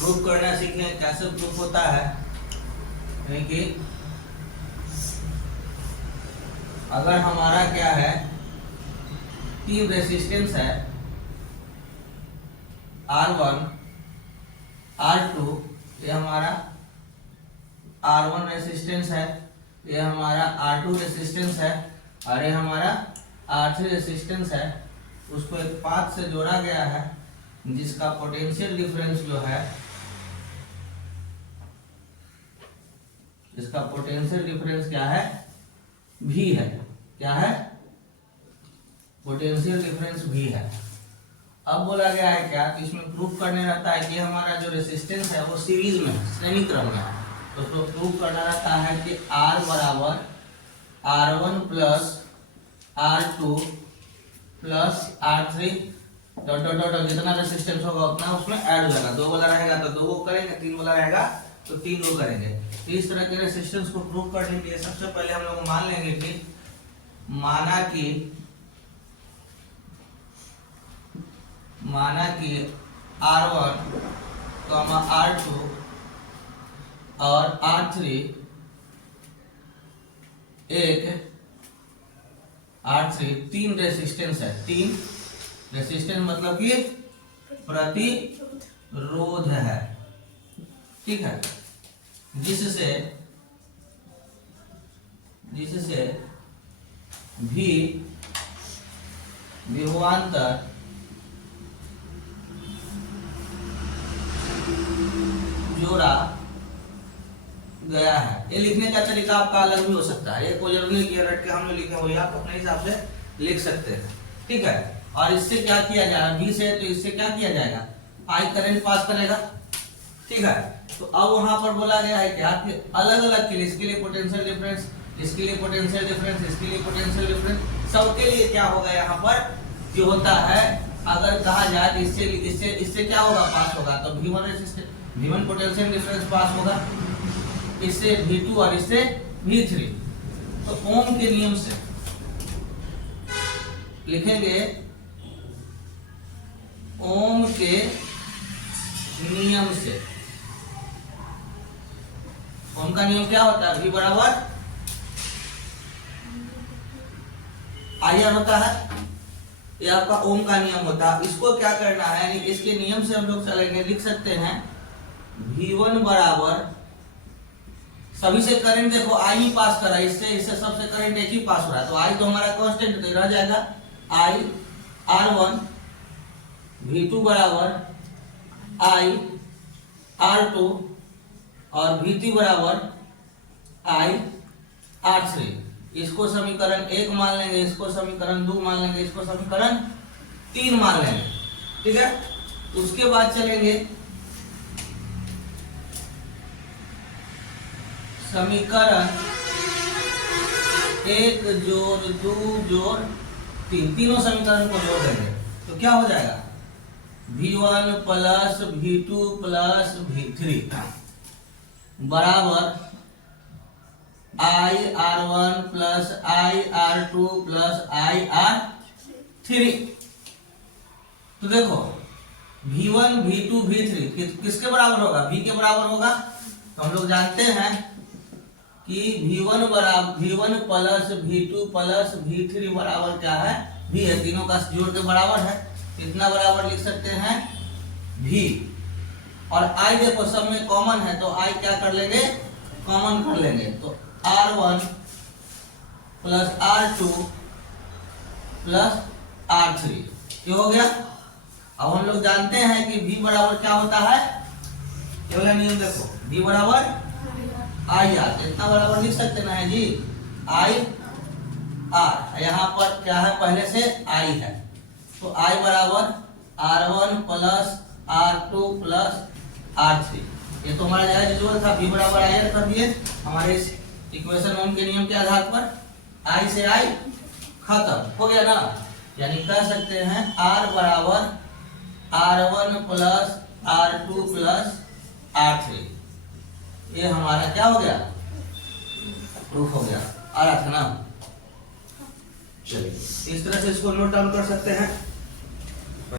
Proof करना सीखें कैसे प्रूफ होता है। यानी कि अगर हमारा क्या है, तीन रेसिस्टेंस है R1 R2, ये हमारा R1 रेसिस्टेंस है, ये हमारा R2 रेसिस्टेंस है और ये हमारा R3 रेसिस्टेंस है। उसको एक पाथ से जोड़ा गया है जिसका पोटेंशियल डिफरेंस जो है, इसका पोटेंशियल डिफरेंस क्या है, V है। क्या है? पोटेंशियल डिफरेंस V है। अब बोला गया है क्या कि इसमें प्रूफ करने रहता है कि हमारा जो रेसिस्टेंस है वो सीरीज में है, श्रेणी क्रम में है। तो उसको प्रूफ करना रहता है कि R बराबर R1 plus R2 plus R3 dot dot dot, जितना रेसिस्टेंस होगा उतना उसमें ऐड हो जाएगा। 2 वाला रहेगा तो 2 को करेंगे, 3 वाला रहेगा तो 3 को करेंगे। तो इस तरह के रेसिस्टेंस को प्रूफ करने के लिए सबसे पहले हम लोग मान लेंगे कि माना कि R1, R2 और R3 तीन रेसिस्टेंस है। तीन रेसिस्टेंस मतलब कि प्रतिरोध है, ठीक है, जिससे विभवांतर जोड़ा गया है। ये लिखने का तरीका आपका अलग भी हो सकता है, ये कोई जरूरी नहीं कि रट के हम लोग लिखे, वही आप अपने हिसाब से लिख सकते हैं, ठीक है। और इससे क्या किया जाएगा, V से, तो इससे क्या किया जाएगा, I करंट पास करेगा, ठीक है। तो अब वहां पर बोला गया है क्या कि अलग अलग के लिए, इसके लिए पोटेंशियल डिफरेंस, इसके लिए पोटेंशियल डिफरेंस, इसके लिए पोटेंशियल डिफरेंस, सबके लिए क्या होगा यहाँ पर जो होता है, अगर कहा जाए तो इससे इससे इससे क्या होगा, पास होगा। तो V1 resistance, V1 potential difference पास होगा, इससे V2 और इससे V3। तो ओम के नियम से लिखेंगे, ओम के नियम से, ओम का नियम क्या होता है, V बराबर IR होता है, ये आपका ओम का नियम होता है। इसको क्या करना है, यानी इसके नियम से हम लोग चलेंगे, लिख सकते हैं V1 बराबर, सभी से करंट देखो I ही पास कर रहा है, इससे सबसे करंट एक ही पास हो रहा है, तो I तो हमारा कांस्टेंट रह जाएगा, I R1, V2 बराबर I R2 और V3 बराबर I R3। इसको समीकरण 1 मान लेंगे, इसको समीकरण 2 मान लेंगे, इसको समीकरण 3 मान लेंगे, ठीक है। उसके बाद चलेंगे समीकरण 1 जोड़ 2 जोड़ 3, तीनों समीकरण को जोड़ देंगे तो क्या हो जाएगा, V1 plus V2 plus V3 बराबर I R1 plus I R2 plus I R3। तो देखो V1 V2 V3 किसके बराबर होगा, V के बराबर होगा। तो हम लोग जानते हैं कि V1 plus V2 plus V3 बराबर क्या है, V है, तीनों का जोड़ के बराबर है, कितना बराबर लिख सकते हैं, V। और I देखो सब में कॉमन है, तो I क्या कर लेंगे, कॉमन कर लेंगे, तो R1 plus R2 plus R3, ये हो गया। अब हम लोग जानते हैं कि V बराबर क्या होता है, ये वाला नियम देखो, V बराबर IR, इतना बराबर लिख सकते ना है जी, IR, यहाँ पर क्या है, पहले से I है, तो I बराबर R1 plus R2 plus R3, ये तो हमारा जहाँ रिजल्ट था, V बराबर IR कर दिए हमारे इस इक्वेशन ओम के नियम के आधार पर। I से I खत्म हो गया ना, यानी कह सकते हैं R बराबर R1 plus R2 plus R3, ये हमारा क्या हो गया, प्रूफ हो गया। आ रहा था ना, चलिए इस तरह से इसको नोट डाउन कर सकते हैं।